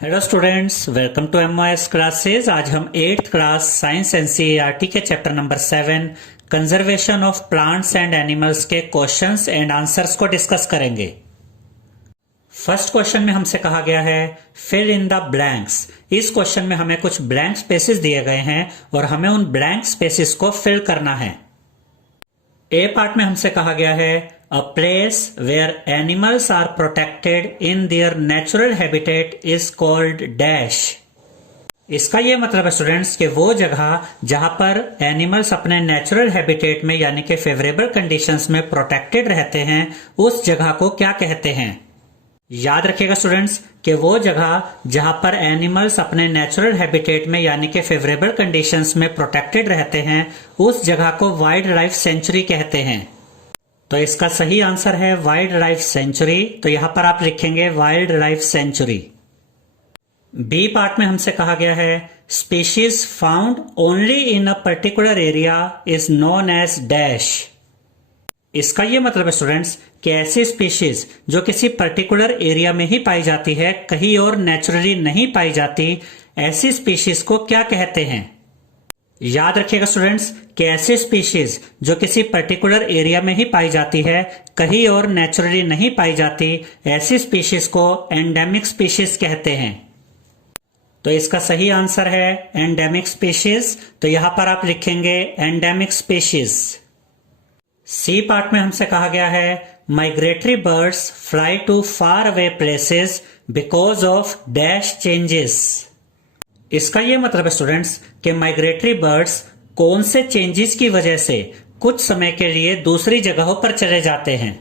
Hello students, welcome to MOS classes. आज हम 8th class science NCERT के chapter number 7 conservation of plants and animals के questions and answers को discuss करेंगे। First question में हमसे कहा गया है फिल इन द ब्लैंक्स। इस क्वेश्चन में हमें कुछ ब्लैंक स्पेसेस दिए गए हैं और हमें उन ब्लैंक स्पेसेस को फिल करना है। ए पार्ट में हमसे कहा गया है A place where animals are protected in their natural habitat is called dash। इसका ये मतलब है स्टूडेंट्स कि वो जगह जहां पर एनिमल्स अपने नेचुरल हैबिटेट में यानी कि फेवरेबल कंडीशंस में प्रोटेक्टेड रहते हैं उस जगह को क्या कहते हैं। याद रखिएगा स्टूडेंट्स कि वो जगह जहां पर एनिमल्स अपने नेचुरल हैबिटेट में यानी कि फेवरेबल कंडीशंस में प्रोटेक्टेड रहते हैं उस जगह को वाइल्ड लाइफ सेंचुरी कहते हैं। तो इसका सही आंसर है वाइल्ड लाइफ सेंचुरी। तो यहां पर आप लिखेंगे wildlife sanctuary. B part में हमसे कहा गया है species found only in a particular area is known as dash. इसका यह मतलब है स्टूडेंट्स कि ऐसी स्पीशीज जो किसी पर्टिकुलर एरिया में ही पाई जाती है, कहीं और नेचुरली नहीं पाई जाती, ऐसी स्पीशीज को क्या कहते हैं। याद रखिएगा स्टूडेंट्स कि ऐसी स्पीशीज जो किसी पर्टिकुलर एरिया में ही पाई जाती है, कहीं और नेचुरली नहीं पाई जाती, ऐसी स्पीशीज को एंडेमिक स्पीशीज कहते हैं। तो इसका सही आंसर है एंडेमिक स्पीशीज। तो यहां पर आप लिखेंगे एंडेमिक स्पीशीज। सी पार्ट में हमसे कहा गया है migratory birds fly to far away places because of dash changes. इसका यह मतलब है स्टूडेंट्स कि माइग्रेटरी बर्ड्स कौन से चेंजेस की वजह से कुछ समय के लिए दूसरी जगहों पर चले जाते हैं।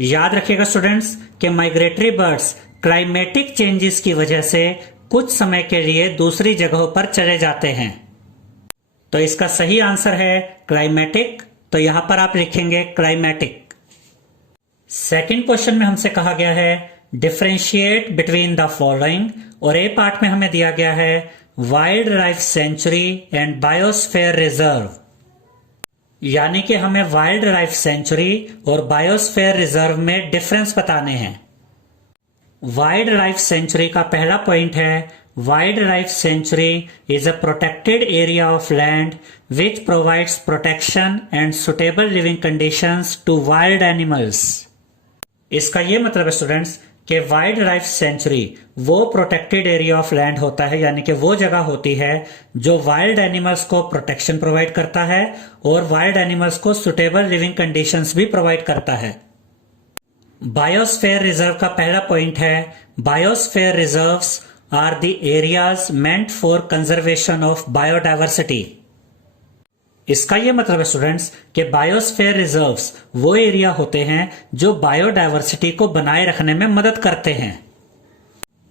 याद रखिएगा स्टूडेंट्स कि माइग्रेटरी बर्ड्स क्लाइमेटिक चेंजेस की वजह से कुछ समय के लिए दूसरी जगहों पर चले जाते हैं। तो इसका सही आंसर है क्लाइमेटिक। तो यहां पर आप लिखेंगे क्लाइमेटिक। सेकंड क्वेश्चन में हमसे कहा गया है डिफरेंशिएट बिटवीन द फॉलोइंग, और ए पार्ट में हमें दिया गया है wildlife sanctuary and biosphere reserve. यानी कि हमें वाइल्ड लाइफ सेंचुरी और बायोस्फीयर रिजर्व में डिफरेंस बताने हैं। वाइल्ड लाइफ सेंचुरी का पहला पॉइंट है wildlife sanctuary is a protected area of land which provides protection and suitable living conditions to wild animals. इसका यह मतलब है स्टूडेंट्स कि वाइल्ड लाइफ सेंचुरी वो प्रोटेक्टेड एरिया ऑफ लैंड होता है, यानी कि वो जगह होती है जो वाइल्ड एनिमल्स को प्रोटेक्शन प्रोवाइड करता है और वाइल्ड एनिमल्स को सुटेबल लिविंग कंडीशंस भी प्रोवाइड करता है। बायोस्फीयर रिजर्व का पहला पॉइंट है biosphere reserves are the areas meant for conservation of biodiversity. इसका यह मतलब है स्टूडेंट्स कि बायोस्फीयर रिजर्व्स वो एरिया होते हैं जो बायोडायवर्सिटी को बनाए रखने में मदद करते हैं।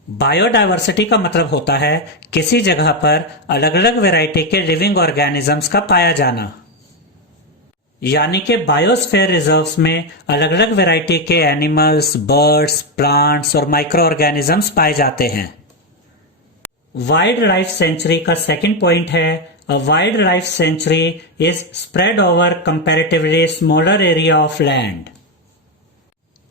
बायोडायवर्सिटी का मतलब होता है किसी जगह पर अलग अलग वैरायटी के लिविंग ऑर्गेनिजम्स का पाया जाना। यानी कि बायोस्फीयर रिजर्व्स में अलग अलग वैरायटी के एनिमल्स, बर्ड्स, प्लांट्स और माइक्रो ऑर्गेनिजम्स पाए जाते हैं। वाइल्ड लाइफ सेंचुरी का सेकंड पॉइंट है A wildlife sanctuary is spread over comparatively smaller area of land।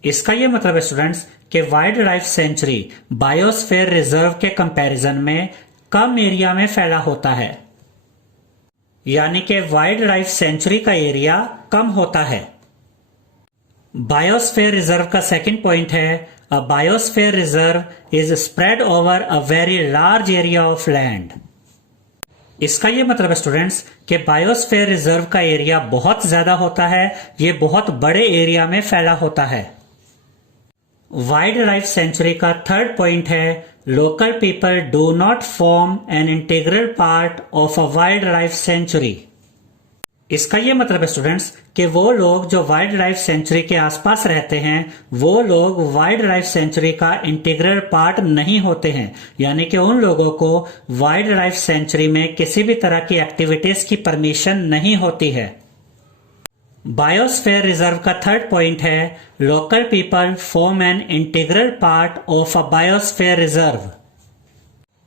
इसका यह मतलब है स्टूडेंट्स कि wildlife century biosphere reserve के कंपैरिजन में कम एरिया में फैला होता है। यानी कि वाइल्ड लाइफ सेंचुरी का एरिया कम होता है। बायोस्फीयर रिजर्व का सेकंड पॉइंट है A biosphere reserve is spread over a very large area of land। इसका यह मतलब है स्टूडेंट्स कि बायोस्फीयर रिजर्व का एरिया बहुत ज्यादा होता है, ये बहुत बड़े एरिया में फैला होता है। वाइल्ड लाइफ सेंचुरी का थर्ड पॉइंट है local people do not form an integral part of a wild life sanctuary. इसका यह मतलब है स्टूडेंट्स कि वो लोग जो वाइल्ड लाइफ सेंचुरी के आसपास रहते हैं वो लोग वाइल्ड लाइफ सेंचुरी का इंटीग्रल पार्ट नहीं होते हैं। यानी कि उन लोगों को वाइल्ड लाइफ सेंचुरी में किसी भी तरह की एक्टिविटीज की परमिशन नहीं होती है। बायोस्फीयर रिजर्व का थर्ड पॉइंट है local people form an integral part of a biosphere reserve.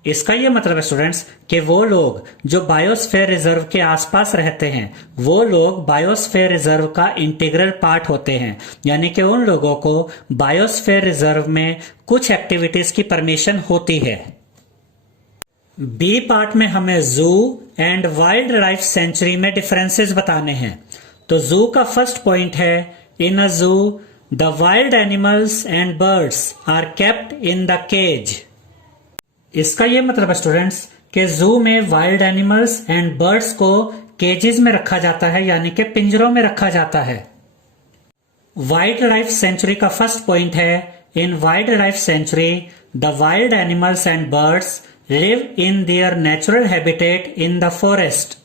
इसका ये मतलब है स्टूडेंट्स कि वो लोग जो बायोस्फीयर रिजर्व के आसपास रहते हैं वो लोग बायोस्फीयर रिजर्व का इंटीग्रल पार्ट होते हैं, यानी कि उन लोगों को बायोस्फीयर रिजर्व में कुछ एक्टिविटीज की परमिशन होती है। बी पार्ट में हमें जू एंड वाइल्ड लाइफ सेंचुरी में डिफरेंसेस बताने हैं। तो जू का फर्स्ट पॉइंट है, in a zoo the wild animals and birds are kept in the cage. इसका यह मतलब है स्टूडेंट्स कि जू में वाइल्ड एनिमल्स एंड बर्ड्स को केजेस में रखा जाता है, यानी कि पिंजरों में रखा जाता है। वाइल्ड लाइफ सेंचुरी का फर्स्ट पॉइंट है, इन wildlife century the wild animals and birds live in their natural habitat in the forest.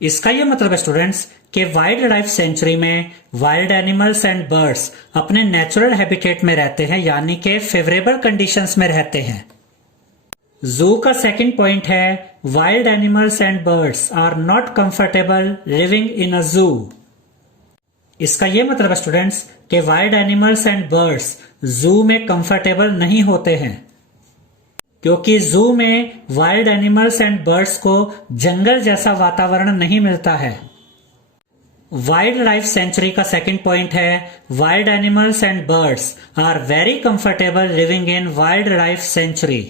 इसका यह मतलब है स्टूडेंट्स कि वाइल्ड लाइफ सेंचुरी में वाइल्ड एनिमल्स एंड बर्ड्स अपने नेचुरल हैबिटेट में रहते हैं, यानी कि फेवरेबल कंडीशंस में रहते हैं। जू का सेकंड पॉइंट है, wild animals and birds are not comfortable living in a zoo. इसका यह मतलब है स्टूडेंट्स कि वाइल्ड एनिमल्स एंड बर्ड्स जू में कंफर्टेबल नहीं होते हैं, क्योंकि जू में वाइल्ड एनिमल्स एंड बर्ड्स को जंगल जैसा वातावरण नहीं मिलता है। वाइल्ड लाइफ सेंचुरी का सेकंड पॉइंट है, wild animals and birds are very comfortable living in wildlife sanctuary.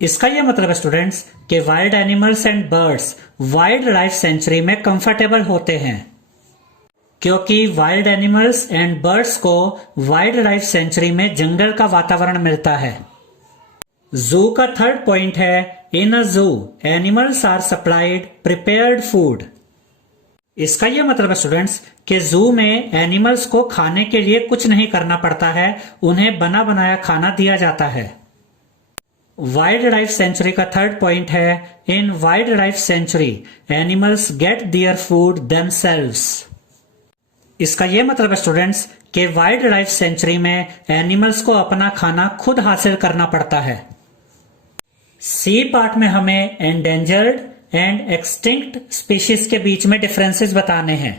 इसका यह मतलब है स्टूडेंट्स कि wild animals and birds wildlife sanctuary में कंफर्टेबल होते हैं, क्योंकि वाइल्ड एनिमल्स एंड बर्ड्स को वाइल्ड लाइफ सेंचुरी में जंगल का वातावरण मिलता है। जू का थर्ड पॉइंट है, in a zoo animals are supplied prepared food. इसका यह मतलब है स्टूडेंट्स कि जू में एनिमल्स को खाने के लिए कुछ नहीं करना पड़ता है, उन्हें बना बनाया खाना दिया जाता है। वाइल्ड लाइफ सेंचुरी का थर्ड पॉइंट है, इन wildlife century animals gate their food themselves. इसका यह मतलब है स्टूडेंट्स कि वाइल्ड लाइफ सेंचुरी में एनिमल्स को अपना खाना खुद हासिल करना पड़ता है। सी पार्ट में हमें एंडेंजर्ड एंड एक्सटिंक्ट स्पीशीज के बीच में डिफरेंसेस बताने हैं।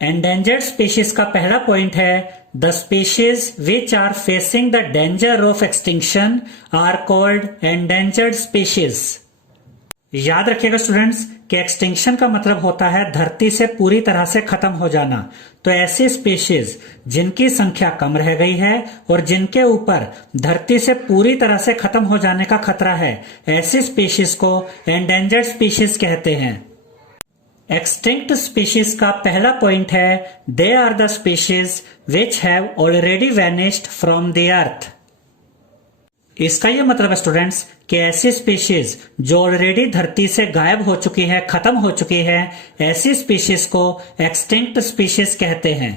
एंडेंजर्ड स्पीशीज का पहला पॉइंट है, the species which are facing the danger of extinction are called endangered species. याद रखिएगा स्टूडेंट्स कि एक्सटिंक्शन का मतलब होता है धरती से पूरी तरह से खत्म हो जाना। तो ऐसी स्पीशीज जिनकी संख्या कम रह गई है और जिनके ऊपर धरती से पूरी तरह से खत्म हो जाने का खतरा है, ऐसी स्पीशीज को एंडेंजर्ड स्पीशीज कहते हैं। एक्सटिंक्ट स्पीशीज का पहला पॉइंट है, they are the species which have already vanished from the earth. इसका यह मतलब है स्टूडेंट्स कि ऐसी स्पीशीज जो ऑलरेडी धरती से गायब हो चुकी है, खत्म हो चुकी है, ऐसी स्पीशीज को एक्सटिंक्ट स्पीशीज कहते हैं।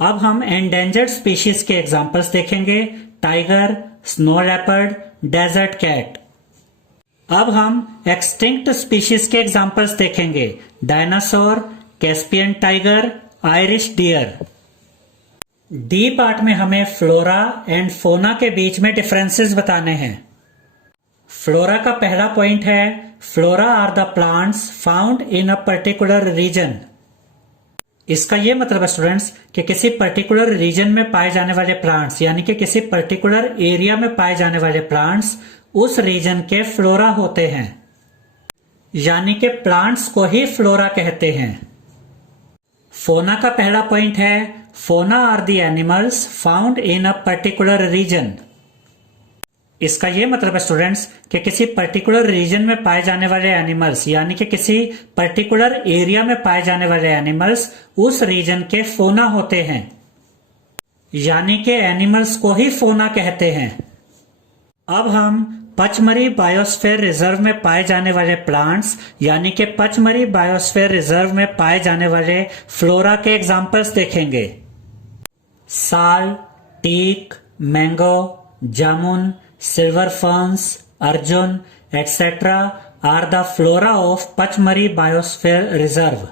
अब हम एंडेंजर्ड स्पीशीज के एग्जांपल्स देखेंगे, tiger, snow leopard, desert cat. अब हम एक्सटिंक्ट स्पीशीज के एग्जांपल्स देखेंगे, dinosaur, Caspian tiger, Irish deer. D part में हमें फ्लोरा एंड फोना के बीच में डिफरेंसेस बताने हैं। फ्लोरा का पहला पॉइंट है, flora are the plants found in a particular region. इसका यह मतलब है स्टूडेंट्स कि किसी पर्टिकुलर रीजन में पाए जाने वाले प्लांट्स, यानी कि किसी पर्टिकुलर एरिया में पाए जाने वाले प्लांट्स उस रीजन के फ्लोरा होते हैं, यानी कि प्लांट्स को ही फ्लोरा कहते हैं। फोना का पहला पॉइंट है, fauna are the animals found in a particular region. इसका यह मतलब है स्टूडेंट्स कि किसी पर्टिकुलर रीजन में पाए जाने वाले एनिमल्स, यानी कि किसी पर्टिकुलर एरिया में पाए जाने वाले एनिमल्स उस रीजन के फोना होते हैं, यानी कि एनिमल्स को ही फोना कहते हैं। अब हम पचमढ़ी बायोस्फीयर रिजर्व में पाए जाने वाले प्लांट्स, यानी कि पचमढ़ी बायोस्फीयर रिजर्व में पाए जाने वाले फ्लोरा के एग्जाम्पल्स देखेंगे। Sal, teak, mango, jamun, silver ferns, arjun etcetera are the flora of Pachmarhi biosphere reserve.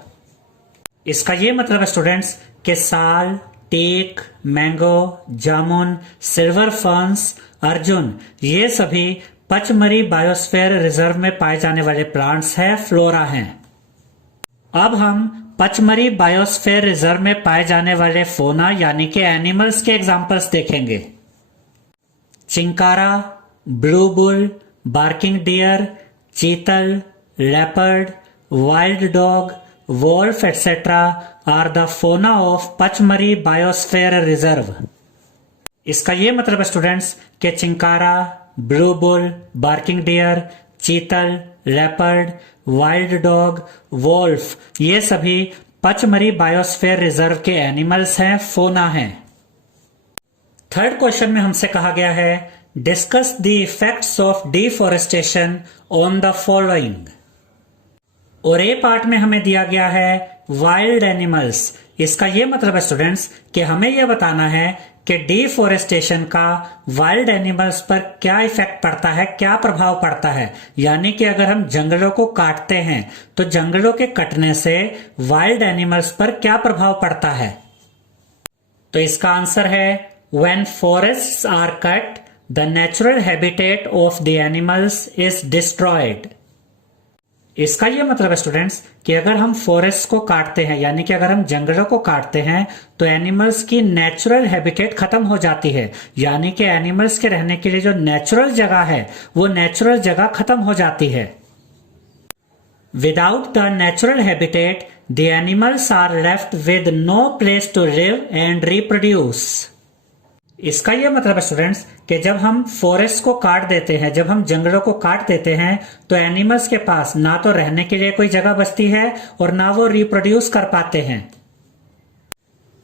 इसका यह मतलब है स्टूडेंट्स कि sal, teak, mango, jamun, silver ferns, arjun ये सभी पचमढ़ी बायोस्फीयर रिजर्व में पाए जाने वाले प्लांट्स हैं, फ्लोरा हैं। अब हम पचमढ़ी बायोस्फीयर रिजर्व में पाए जाने वाले फोना यानी कि एनिमल्स के एग्जांपल्स देखेंगे। Chinkara, blue bull, barking deer, chital, leopard, wild dog, wolf etcetera are the fauna of Pachmarhi biosphere reserve. इसका ये मतलब है स्टूडेंट्स कि chinkara, blue bull, barking deer, chital, leopard, wild dog, wolf ये सभी पचमरी बायोस्फीयर रिजर्व के एनिमल्स हैं, फोना हैं। थर्ड क्वेश्चन में हमसे कहा गया है discuss the effects of deforestation on the following. और ए पार्ट में हमें दिया गया है वाइल्ड एनिमल्स। इसका यह मतलब है स्टूडेंट्स कि हमें यह बताना है कि डिफॉरेस्टेशन का वाइल्ड एनिमल्स पर क्या इफेक्ट पड़ता है, क्या प्रभाव पड़ता है। यानी कि अगर हम जंगलों को काटते हैं तो जंगलों के कटने से वाइल्ड एनिमल्स पर क्या प्रभाव पड़ता है। तो इसका आंसर है when forests are cut the natural habitat of the animals is destroyed. इसका यह मतलब है स्टूडेंट्स कि अगर हम फॉरेस्ट को काटते हैं यानी कि अगर हम जंगलों को काटते हैं तो एनिमल्स की नेचुरल हैबिटेट खत्म हो जाती है। यानी कि एनिमल्स के रहने के लिए जो नेचुरल जगह है वो नेचुरल जगह खत्म हो जाती है। Without the natural habitat the animals are left with no place to live and reproduce. इसका यह मतलब है स्टूडेंट्स कि जब हम फॉरेस्ट को काट देते हैं, जब हम जंगलों को काट देते हैं तो एनिमल्स के पास ना तो रहने के लिए कोई जगह बचती है और ना वो रिप्रोड्यूस कर पाते हैं।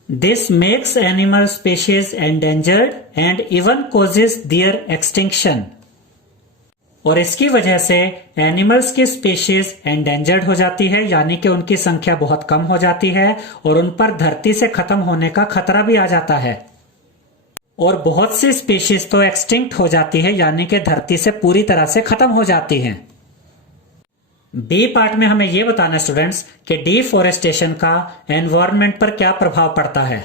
This makes animal species endangered and even causes their extinction. और इसकी वजह से एनिमल्स की स्पीशीज एंडेंजर्ड हो जाती है यानी कि उनकी संख्या बहुत कम हो जाती है और उन पर धरती से खत्म होने का खतरा भी आ जाता है। और बहुत सी स्पीशीज तो एक्सटिंक्ट हो जाती है यानी कि धरती से पूरी तरह से खत्म हो जाती हैं। बी पार्ट में हमें यह बताना है स्टूडेंट्स कि डिफॉरेस्टेशन का एनवायरनमेंट पर क्या प्रभाव पड़ता है।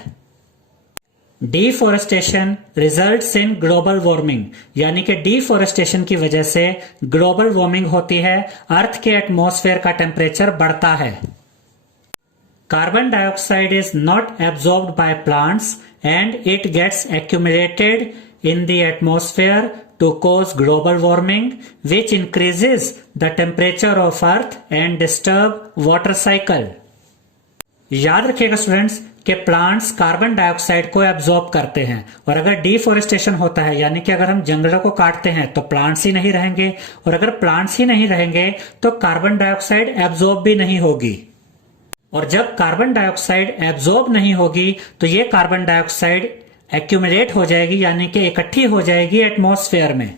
Deforestation results in global warming यानी कि डिफॉरेस्टेशन की वजह से ग्लोबल वार्मिंग होती है, अर्थ के एटमॉस्फेयर का टेम्परेचर बढ़ता है। Carbon dioxide is not absorbed by plants and it gets accumulated in the atmosphere to cause global warming which increases the temperature of earth and disturb water cycle। याद रखिएगा students कि plants carbon dioxide को absorb करते हैं और अगर deforestation होता है यानी कि अगर हम जंगलों को काटते हैं तो प्लांट्स ही नहीं रहेंगे और अगर प्लांट्स ही नहीं रहेंगे तो कार्बन डाइऑक्साइड एब्जॉर्ब भी नहीं होगी। और जब कार्बन डाइऑक्साइड एब्जॉर्ब नहीं होगी तो ये कार्बन डाइऑक्साइड एक्यूमुलेट हो जाएगी यानी कि इकट्ठी हो जाएगी एटमॉस्फेयर में।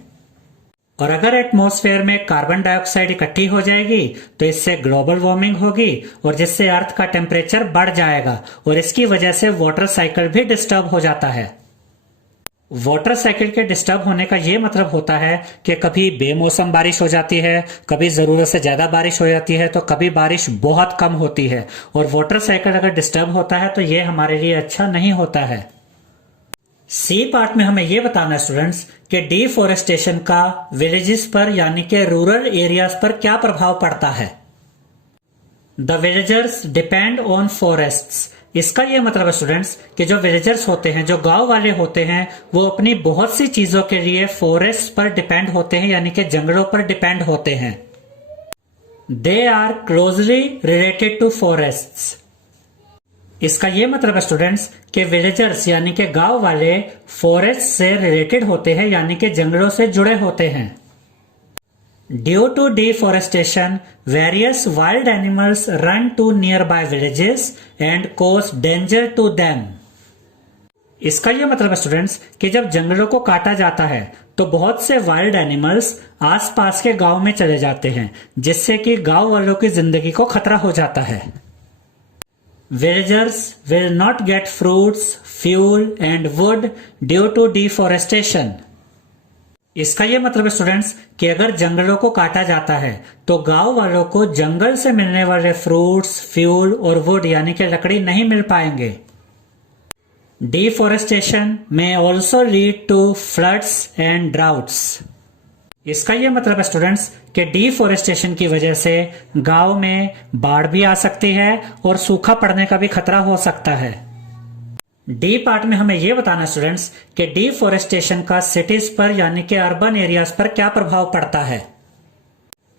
और अगर एटमॉस्फेयर में कार्बन डाइऑक्साइड इकट्ठी हो जाएगी तो इससे ग्लोबल वार्मिंग होगी और जिससे अर्थ का टेम्परेचर बढ़ जाएगा और इसकी वजह से वाटर साइकिल भी डिस्टर्ब हो जाता है। वाटर साइकिल के डिस्टर्ब होने का यह मतलब होता है कि कभी बेमौसम बारिश हो जाती है, कभी जरूरत से ज्यादा बारिश हो जाती है तो कभी बारिश बहुत कम होती है। और वाटर साइकिल अगर डिस्टर्ब होता है तो यह हमारे लिए अच्छा नहीं होता है। सी पार्ट में हमें यह बताना है स्टूडेंट्स कि डिफॉरेस्टेशन का विलेजेस पर यानी कि रूरल एरियाज पर क्या प्रभाव पड़ता है। The villagers depend on forests. इसका यह मतलब है स्टूडेंट्स कि जो विलेजर्स होते हैं, जो गांव वाले होते हैं, वो अपनी बहुत सी चीजों के लिए फॉरेस्ट पर डिपेंड होते हैं यानी कि जंगलों पर डिपेंड होते हैं। They are closely related to forests. इसका यह मतलब है स्टूडेंट्स कि विलेजर्स यानी कि गांव वाले फॉरेस्ट से रिलेटेड होते हैं यानी कि जंगलों से जुड़े होते हैं। Due to deforestation various wild animals run to nearby villages and cause danger to them. इसका यह मतलब है स्टूडेंट्स कि जब जंगलों को काटा जाता है तो बहुत से वाइल्ड एनिमल्स आसपास के गांव में चले जाते हैं जिससे कि गांव वालों की जिंदगी को खतरा हो जाता है। Villagers will not get fruits, fuel and wood due to deforestation। इसका यह मतलब है स्टूडेंट्स कि अगर जंगलों को काटा जाता है तो गांव वालों को जंगल से मिलने वाले फ्रूट्स, फ्यूल और वुड यानी कि लकड़ी नहीं मिल पाएंगे। Deforestation may also lead to floods and droughts. इसका यह मतलब है स्टूडेंट्स कि डिफॉरेस्टेशन की वजह से गांव में बाढ़ भी आ सकती है और सूखा पड़ने का भी खतरा हो सकता है। डी पार्ट में हमें यह बताना स्टूडेंट्स कि डिफॉरेस्टेशन का सिटीज पर यानी कि अर्बन एरियाज पर क्या प्रभाव पड़ता है।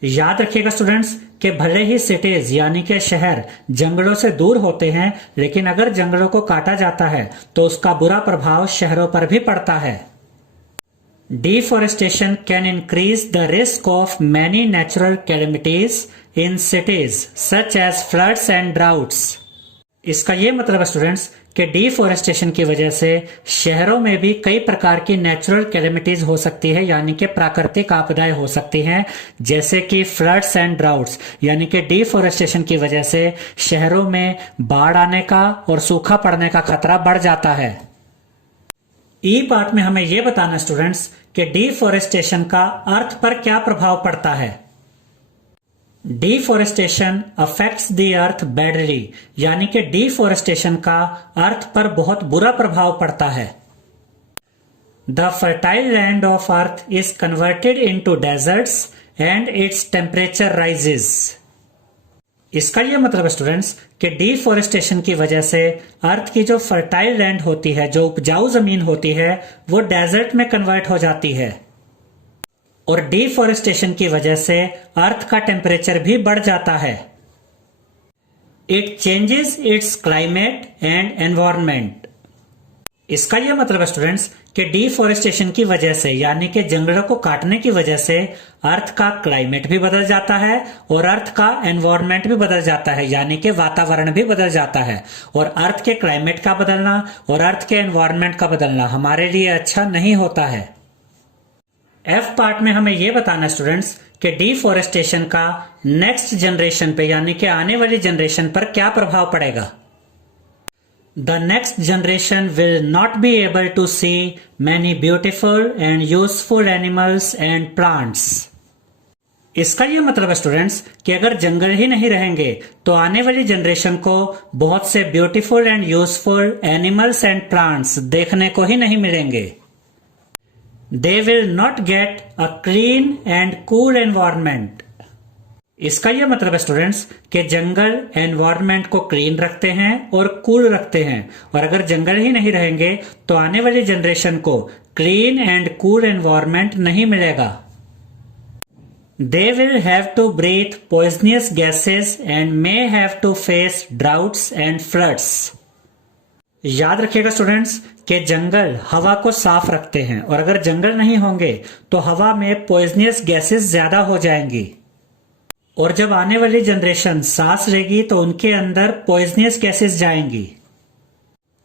याद रखिएगा स्टूडेंट्स कि भले ही सिटीज यानी कि शहर जंगलों से दूर होते हैं, लेकिन अगर जंगलों को काटा जाता है तो उसका बुरा प्रभाव शहरों पर भी पड़ता है। Deforestation can increase the risk of many natural calamities in cities such as floods and droughts. इसका यह मतलब है स्टूडेंट्स कि डिफॉरेस्टेशन की वजह से शहरों में भी कई प्रकार की नेचुरल कैलेमिटीज हो सकती है, यानी कि प्राकृतिक आपदाएं हो सकती हैं, जैसे कि फ्लड्स एंड ड्राउट्स। यानी कि डिफॉरेस्टेशन की वजह से शहरों में बाढ़ आने का और सूखा पड़ने का खतरा बढ़ जाता है। ई पार्ट में हमें यह बताना स्टूडेंट्स कि डिफॉरेस्टेशन का अर्थ पर क्या प्रभाव पड़ता है। Deforestation affects the earth badly, यानी कि डिफॉरेस्टेशन का अर्थ पर बहुत बुरा प्रभाव पड़ता है। The fertile land of earth is converted into deserts and its temperature rises. इसका यह मतलब है स्टूडेंट्स कि डिफॉरेस्टेशन की वजह से अर्थ की जो फर्टाइल लैंड होती है, जो उपजाऊ जमीन होती है, वो डेजर्ट में कन्वर्ट हो जाती है। और डिफॉरेस्टेशन की वजह से अर्थ का टेम्परेचर भी बढ़ जाता है। It changes it's climate and environment. इसका यह मतलब है स्टूडेंट्स कि डिफॉरेस्टेशन की वजह से यानी कि जंगलों को काटने की वजह से अर्थ का क्लाइमेट भी बदल जाता है और अर्थ का एनवायरनमेंट भी बदल जाता है, यानी कि वातावरण भी बदल जाता है। और अर्थ के क्लाइमेट का बदलना और अर्थ के एनवायरनमेंट का बदलना हमारे लिए अच्छा नहीं होता है। एफ पार्ट में हमें यह बताना स्टूडेंट्स कि डिफॉरेस्टेशन का नेक्स्ट जनरेशन पे यानी कि आने वाली जनरेशन पर क्या प्रभाव पड़ेगा। The next generation will not be able to see many beautiful and useful animals and plants. इसका यह मतलब है स्टूडेंट्स कि अगर जंगल ही नहीं रहेंगे तो आने वाली जनरेशन को बहुत से beautiful and useful animals and plants देखने को ही नहीं मिलेंगे। They will not get a clean and cool environment. इसका यह मतलब है स्टूडेंट्स कि जंगल एनवायरनमेंट को क्लीन रखते हैं और कूल रखते हैं, और अगर जंगल ही नहीं रहेंगे तो आने वाली जनरेशन को क्लीन एंड कूल एनवायरनमेंट नहीं मिलेगा। They will have to breathe poisonous gases and may have to face droughts and floods. याद रखिएगा स्टूडेंट्स कि जंगल हवा को साफ रखते हैं, और अगर जंगल नहीं होंगे तो हवा में पॉइजनियस गैसेस ज्यादा हो जाएंगी, और जब आने वाली जनरेशन सांस लेगी तो उनके अंदर पॉइजनियस गैसेस जाएंगी।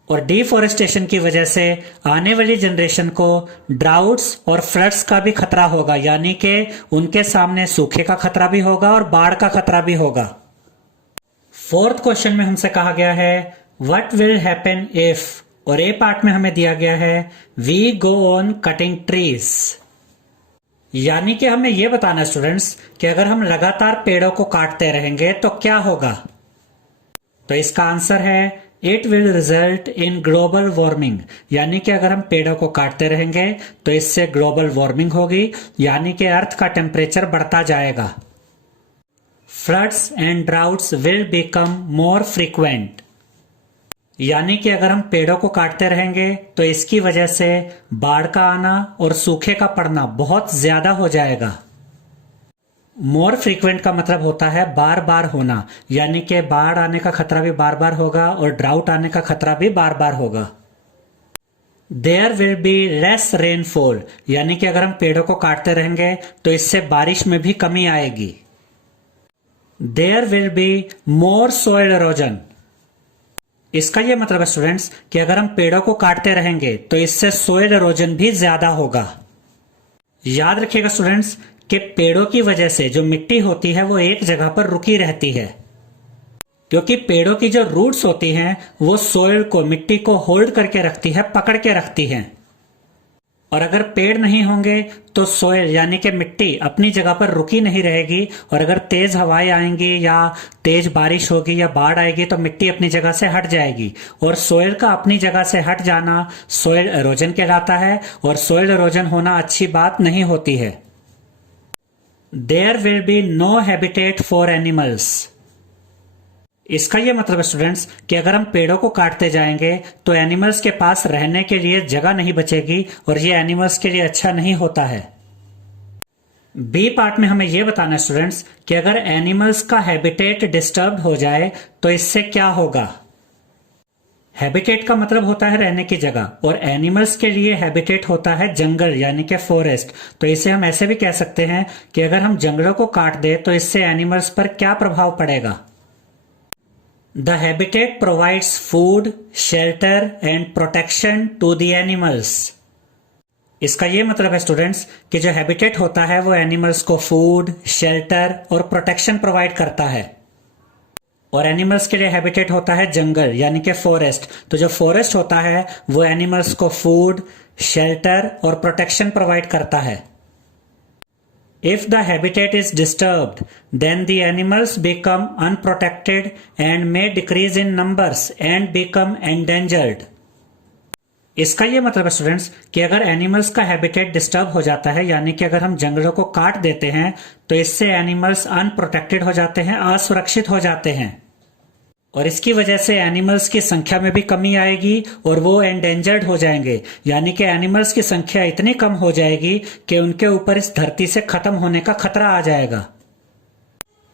और डिफॉरेस्टेशन की वजह से आने वाली जनरेशन को ड्राउट्स और फ्लड्स का भी खतरा होगा, यानी कि उनके सामने सूखे का खतरा भी होगा और बाढ़ का खतरा भी होगा। फोर्थ क्वेश्चन में हमसे कहा गया है व्हाट विल हैपन इफ, और ए पार्ट में हमें दिया गया है we go on cutting trees. यानी कि हमें यह बताना स्टूडेंट्स कि अगर हम लगातार पेड़ों को काटते रहेंगे तो क्या होगा। तो इसका आंसर है it will result in global warming, यानी कि अगर हम पेड़ों को काटते रहेंगे तो इससे ग्लोबल वार्मिंग होगी, यानी कि अर्थ का टेम्परेचर बढ़ता जाएगा। Floods and droughts will become more frequent, यानी कि अगर हम पेड़ों को काटते रहेंगे तो इसकी वजह से बाढ़ का आना और सूखे का पड़ना बहुत ज्यादा हो जाएगा। मोर फ्रीक्वेंट का मतलब होता है बार बार होना, यानी कि बाढ़ आने का खतरा भी बार बार होगा और ड्राउट आने का खतरा भी बार बार होगा। There will be less rainfall, यानी कि अगर हम पेड़ों को काटते रहेंगे तो इससे बारिश में भी कमी आएगी। There will be more soil erosion, इसका यह मतलब है स्टूडेंट्स कि अगर हम पेड़ों को काटते रहेंगे तो इससे सोइल इरोजन भी ज्यादा होगा। याद रखिएगा स्टूडेंट्स कि पेड़ों की वजह से जो मिट्टी होती है वो एक जगह पर रुकी रहती है, क्योंकि पेड़ों की जो रूट्स होती हैं वो सोइल को, मिट्टी को होल्ड करके रखती है, पकड़ के रखती हैं। और अगर पेड़ नहीं होंगे तो सोइल यानी कि मिट्टी अपनी जगह पर रुकी नहीं रहेगी, और अगर तेज हवाएं आएंगी या तेज बारिश होगी या बाढ़ आएगी तो मिट्टी अपनी जगह से हट जाएगी, और सोइल का अपनी जगह से हट जाना सोइल इरोजन कहलाता है, और सोइल इरोजन होना अच्छी बात नहीं होती है। There will be no habitat for animals, इसका ये मतलब है स्टूडेंट्स कि अगर हम पेड़ों को काटते जाएंगे तो एनिमल्स के पास रहने के लिए जगह नहीं बचेगी और ये एनिमल्स के लिए अच्छा नहीं होता है। बी पार्ट में हमें यह बताना है स्टूडेंट्स कि अगर एनिमल्स का हैबिटेट डिस्टर्ब हो जाए तो इससे क्या होगा। हैबिटेट का मतलब होता है रहने की जगह और एनिमल्स के लिए हैबिटेट होता है जंगल यानी कि फॉरेस्ट। तो इसे हम ऐसे भी कह सकते हैं कि अगर हम जंगलों को काट दें तो इससे एनिमल्स पर क्या प्रभाव पड़ेगा। The habitat provides food, shelter and protection to the animals. इसका यह मतलब है स्टूडेंट्स कि जो हैबिटेट होता है वो एनिमल्स को फूड, शेल्टर और प्रोटेक्शन प्रोवाइड करता है। और एनिमल्स के लिए हैबिटेट होता है जंगल यानी कि फॉरेस्ट। तो जो फॉरेस्ट होता है वो एनिमल्स को फूड, शेल्टर और प्रोटेक्शन प्रोवाइड करता है। If the habitat is disturbed, then the animals become unprotected and may decrease in numbers and become endangered. इसका ये मतलब है स्टूडेंट्स कि अगर एनिमल्स का हैबिटेट डिस्टर्ब हो जाता है यानी कि अगर हम जंगलों को काट देते हैं तो इससे एनिमल्स अनप्रोटेक्टेड हो जाते हैं, असुरक्षित हो जाते हैं और इसकी वजह से एनिमल्स की संख्या में भी कमी आएगी और वो एंडेंजर्ड हो जाएंगे यानी कि एनिमल्स की संख्या इतनी कम हो जाएगी कि उनके ऊपर इस धरती से खत्म होने का खतरा आ जाएगा।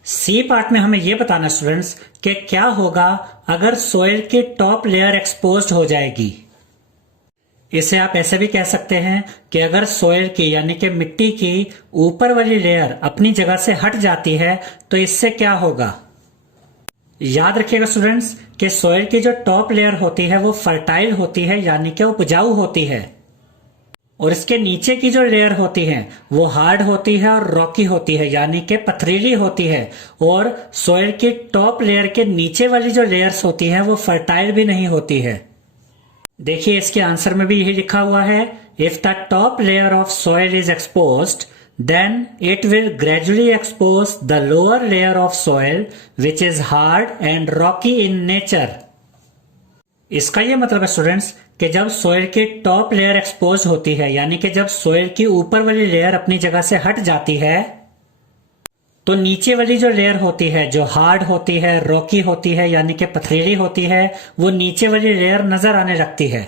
सी पार्ट में हमें यह बताना स्टूडेंट्स कि क्या होगा अगर सोइल की टॉप लेयर एक्सपोज्ड हो जाएगी। इसे आप ऐसे भी कह सकते हैं कि अगर सोइल की यानी कि मिट्टी की ऊपर वाली लेयर अपनी जगह से हट जाती है तो इससे क्या होगा। याद रखिएगा स्टूडेंट्स कि सोइल की जो टॉप लेयर होती है वो फर्टाइल होती है यानी कि उपजाऊ होती है और इसके नीचे की जो लेयर होती है वो हार्ड होती है और रॉकी होती है यानी कि पथरीली होती है। और सोइल की टॉप लेयर के नीचे वाली जो लेयर्स होती है वो फर्टाइल भी नहीं होती है। देखिए इसके आंसर में भी यही लिखा हुआ है, if the top layer of soil is exposed then it will gradually expose the lower layer of soil which is hard and rocky in nature. इसका ये मतलब है स्टूडेंट्स कि जब सोइल की टॉप लेयर एक्सपोज होती है यानी कि जब सोइल की ऊपर वाली लेयर अपनी जगह से हट जाती है तो नीचे वाली जो लेयर होती है जो हार्ड होती है, रॉकी होती है यानी कि पथरीली होती है, वो नीचे वाली लेयर नजर आने लगती है।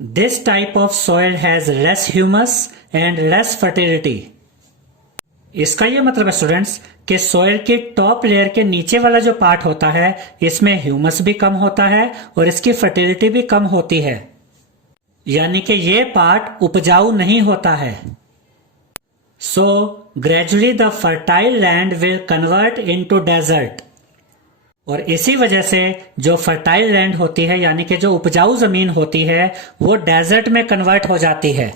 This type of soil has less humus and less fertility. इसका यह मतलब है स्टूडेंट्स कि सोइल की टॉप लेयर के नीचे वाला जो पार्ट होता है इसमें ह्यूमस भी कम होता है और इसकी फर्टिलिटी भी कम होती है यानी कि ये पार्ट उपजाऊ नहीं होता है। So gradually the fertile land will convert into desert. और इसी वजह से जो फर्टाइल लैंड होती है यानी कि जो उपजाऊ जमीन होती है वो डेजर्ट में कन्वर्ट हो जाती है।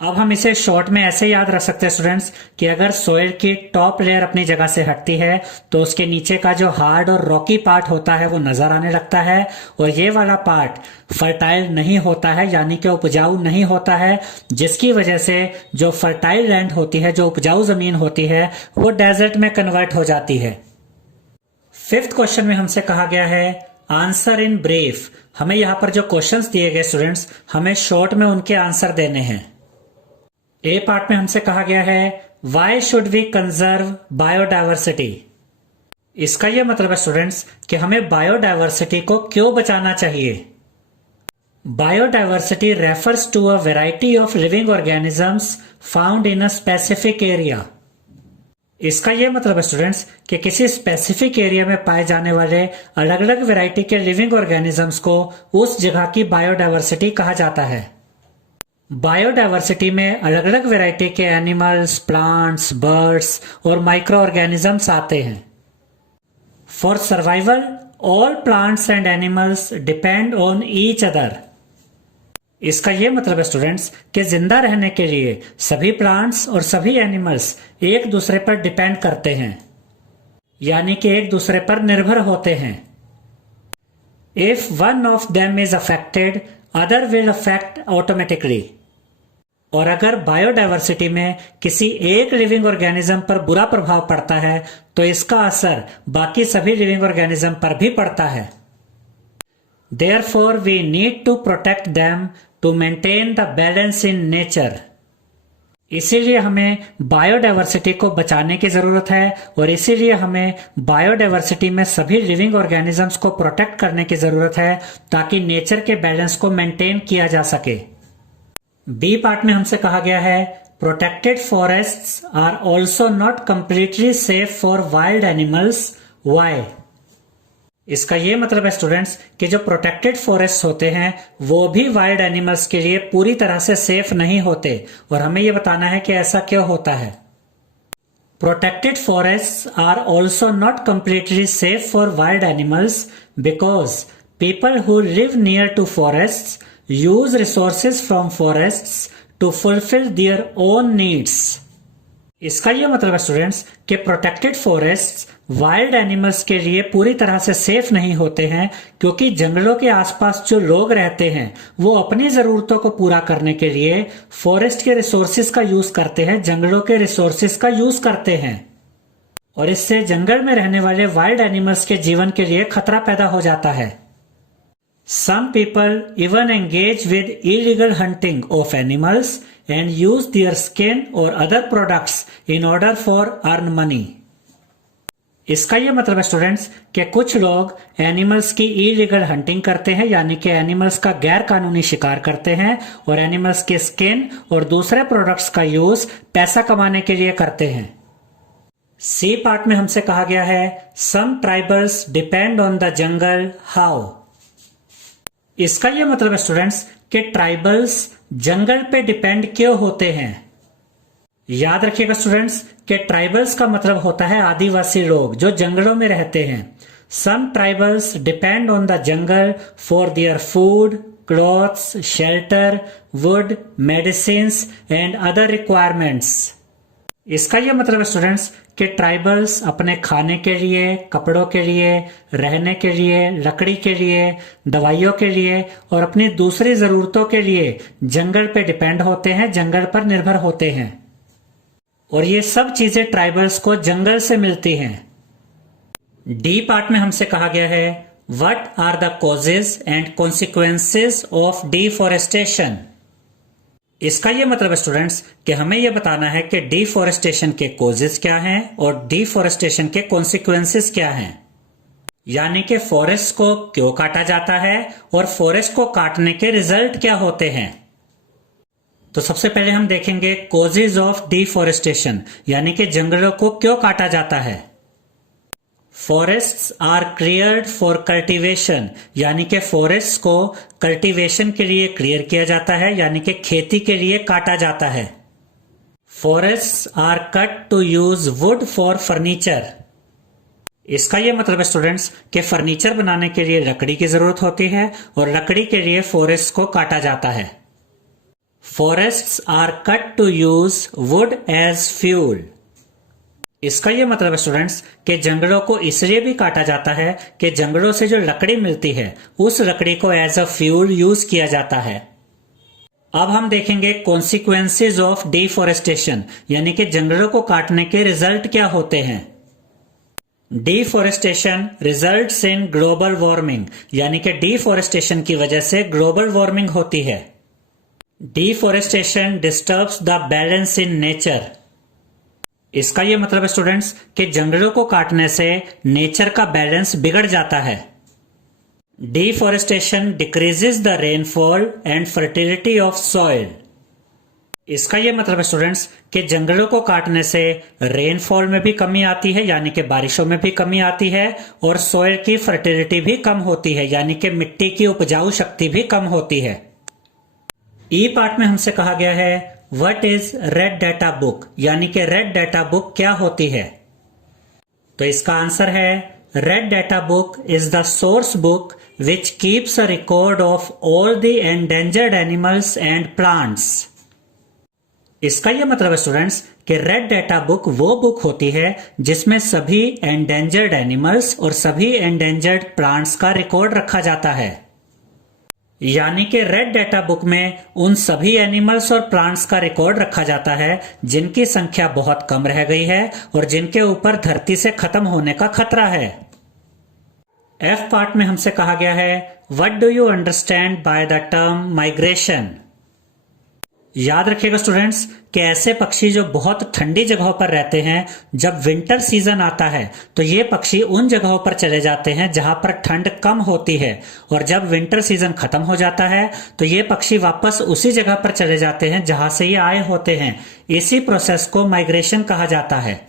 अब हम इसे शॉर्ट में ऐसे याद रख सकते हैं स्टूडेंट्स कि अगर सोइल की टॉप लेयर अपनी जगह से हटती है तो उसके नीचे का जो हार्ड और रॉकी पार्ट होता है वो नजर आने लगता है और ये वाला पार्ट फर्टाइल नहीं होता है यानी कि उपजाऊ नहीं होता है, जिसकी वजह से जो फर्टाइल लैंड होती है, जो उपजाऊ जमीन होती है, वो डेजर्ट में कन्वर्ट हो जाती है। फिफ्थ क्वेश्चन में हमसे कहा गया है आंसर इन ब्रीफ। हमें यहां पर जो क्वेश्चंस दिए गए स्टूडेंट्स हमें शॉर्ट में उनके आंसर देने हैं। ए पार्ट में हमसे कहा गया है why should we conserve biodiversity. इसका यह मतलब है स्टूडेंट्स कि हमें बायोडायवर्सिटी को क्यों बचाना चाहिए। Biodiversity refers to a variety of living organisms found in a specific area. इसका यह मतलब है स्टूडेंट्स कि किसी स्पेसिफिक एरिया में पाए जाने वाले अलग अलग वैरायटी के लिविंग ऑर्गेनिजम्स को उस जगह की बायोडायवर्सिटी कहा जाता है। बायोडायवर्सिटी में अलग अलग वैरायटी के एनिमल्स, प्लांट्स, बर्ड्स और माइक्रो ऑर्गेनिजम्स आते हैं। For survival all plants and animals depend on each other. इसका यह मतलब है स्टूडेंट्स कि जिंदा रहने के लिए सभी प्लांट्स और सभी एनिमल्स एक दूसरे पर डिपेंड करते हैं यानी कि एक दूसरे पर निर्भर होते हैं। If one of them is affected other will affect automatically. और अगर बायोडायवर्सिटी में किसी एक लिविंग ऑर्गेनिज्म पर बुरा प्रभाव पड़ता है तो इसका असर बाकी सभी लिविंग ऑर्गेनिज्म पर भी पड़ता है। Therefore, we need to protect them to maintain the balance in nature. इसीलिए हमें बायोडायवर्सिटी को बचाने की जरूरत है और इसीलिए हमें बायोडायवर्सिटी में सभी लिविंग ऑर्गेनिजम्स को प्रोटेक्ट करने की जरूरत है ताकि नेचर के बैलेंस को मेंटेन किया जा सके। बी पार्ट में हमसे कहा गया है protected forests are also not completely safe for wild animals, why? इसका ये मतलब है स्टूडेंट्स कि जो प्रोटेक्टेड फॉरेस्ट होते हैं वो भी वाइल्ड एनिमल्स के लिए पूरी तरह से सेफ नहीं होते और हमें ये बताना है कि ऐसा क्यों होता है। Protected forests are also not completely safe for wild animals because people who live near to forests use resources from forests to fulfil their own needs. इसका यह मतलब है स्टूडेंट्स कि प्रोटेक्टेड फॉरेस्ट्स वाइल्ड एनिमल्स के लिए पूरी तरह से सेफ नहीं होते हैं क्योंकि जंगलों के आसपास जो लोग रहते हैं वो अपनी जरूरतों को पूरा करने के लिए फॉरेस्ट के रिसोर्सेज का यूज करते हैं, जंगलों के रिसोर्सेज का यूज करते हैं और इससे जंगल में रहने वाले वाइल्ड एनिमल्स के जीवन के लिए खतरा पैदा हो जाता है। Some people even engage with illegal hunting of animals and use their skin or other products in order for earn money. इसका यह मतलब है स्टूडेंट्स कि कुछ लोग एनिमल्स की इलीगल हंटिंग करते हैं यानी कि एनिमल्स का गैर कानूनी शिकार करते हैं और एनिमल्स के स्किन और दूसरे प्रोडक्ट्स का यूज पैसा कमाने के लिए करते हैं। सी पार्ट में हमसे कहा गया है some tribals depend on the jungle, how? इसका यह मतलब है स्टूडेंट्स कि ट्राइबल्स जंगल पे डिपेंड क्यों होते हैं। याद रखिएगा स्टूडेंट्स कि ट्राइबल्स का मतलब होता है आदिवासी लोग जो जंगलों में रहते हैं। Some tribals depend on the jungle for their food, clothes, shelter, wood, medicines and other requirements. इसका यह मतलब है स्टूडेंट्स कि ट्राइबल्स अपने खाने के लिए, कपड़ों के लिए, रहने के लिए, लकड़ी के लिए, दवाइयों के लिए और अपनी दूसरी जरूरतों के लिए जंगल पे डिपेंड होते हैं, जंगल पर निर्भर होते हैं और ये सब चीजें ट्राइबल्स को जंगल से मिलती हैं। डी पार्ट में हमसे कहा गया है what are the causes and consequences of deforestation? इसका यह मतलब है स्टूडेंट्स कि हमें यह बताना है कि डिफॉरेस्टेशन के कॉजेज क्या हैं और डिफॉरेस्टेशन के कॉन्सिक्वेंसेस क्या हैं, यानी कि फॉरेस्ट को क्यों काटा जाता है और फॉरेस्ट को काटने के रिजल्ट क्या होते हैं। तो सबसे पहले हम देखेंगे कॉजेज ऑफ डिफॉरेस्टेशन यानी कि जंगलों को क्यों काटा जाता है। Forests are cleared for cultivation यानी कि फॉरेस्ट को कल्टीवेशन के लिए क्लियर किया जाता है यानी कि खेती के लिए काटा जाता है। Forests are cut to use wood for furniture. इसका यह मतलब है स्टूडेंट्स कि फर्नीचर बनाने के लिए लकड़ी की जरूरत होती है और लकड़ी के लिए फॉरेस्ट को काटा जाता है। Forests are cut to use wood as fuel. इसका यह मतलब है स्टूडेंट्स कि जंगलों को इसलिए भी काटा जाता है कि जंगलों से जो लकड़ी मिलती है उस लकड़ी को एज अ फ्यूल यूज किया जाता है। अब हम देखेंगे कॉन्सिक्वेंसेज ऑफ डिफॉरेस्टेशन यानी कि जंगलों को काटने के रिजल्ट क्या होते हैं। Deforestation results in global warming यानी कि डिफॉरेस्टेशन की वजह से ग्लोबल वार्मिंग होती है। Deforestation disturbs the balance in nature. इसका यह मतलब है स्टूडेंट्स कि जंगलों को काटने से नेचर का बैलेंस बिगड़ जाता है। Deforestation decreases the rainfall and fertility of soil. इसका यह मतलब है स्टूडेंट्स कि जंगलों को काटने से रेनफॉल में भी कमी आती है यानी कि बारिशों में भी कमी आती है और सॉइल की फर्टिलिटी भी कम होती है यानी कि मिट्टी की उपजाऊ शक्ति भी कम होती है। ई पार्ट में हमसे कहा गया है what is red data book यानी कि रेड डाटा बुक क्या होती है। तो इसका आंसर है red data book is the source book which keeps a record of all the endangered animals and plants. इसका यह मतलब है स्टूडेंट्स कि रेड डाटा बुक वो बुक होती है जिसमें सभी एंडेंजर्ड एनिमल्स और सभी एंडेंजर्ड प्लांट्स का रिकॉर्ड रखा जाता है, यानी कि रेड डाटा बुक में उन सभी एनिमल्स और प्लांट्स का रिकॉर्ड रखा जाता है जिनकी संख्या बहुत कम रह गई है और जिनके ऊपर धरती से खत्म होने का खतरा है। एफ पार्ट में हमसे कहा गया है what do you understand by the term migration. याद रखिएगा स्टूडेंट्स कि ऐसे पक्षी जो बहुत ठंडी जगहों पर रहते हैं, जब विंटर सीजन आता है तो ये पक्षी उन जगहों पर चले जाते हैं जहां पर ठंड कम होती है, और जब विंटर सीजन खत्म हो जाता है तो ये पक्षी वापस उसी जगह पर चले जाते हैं जहां से ये आए होते हैं। इसी प्रोसेस को माइग्रेशन कहा जाता है।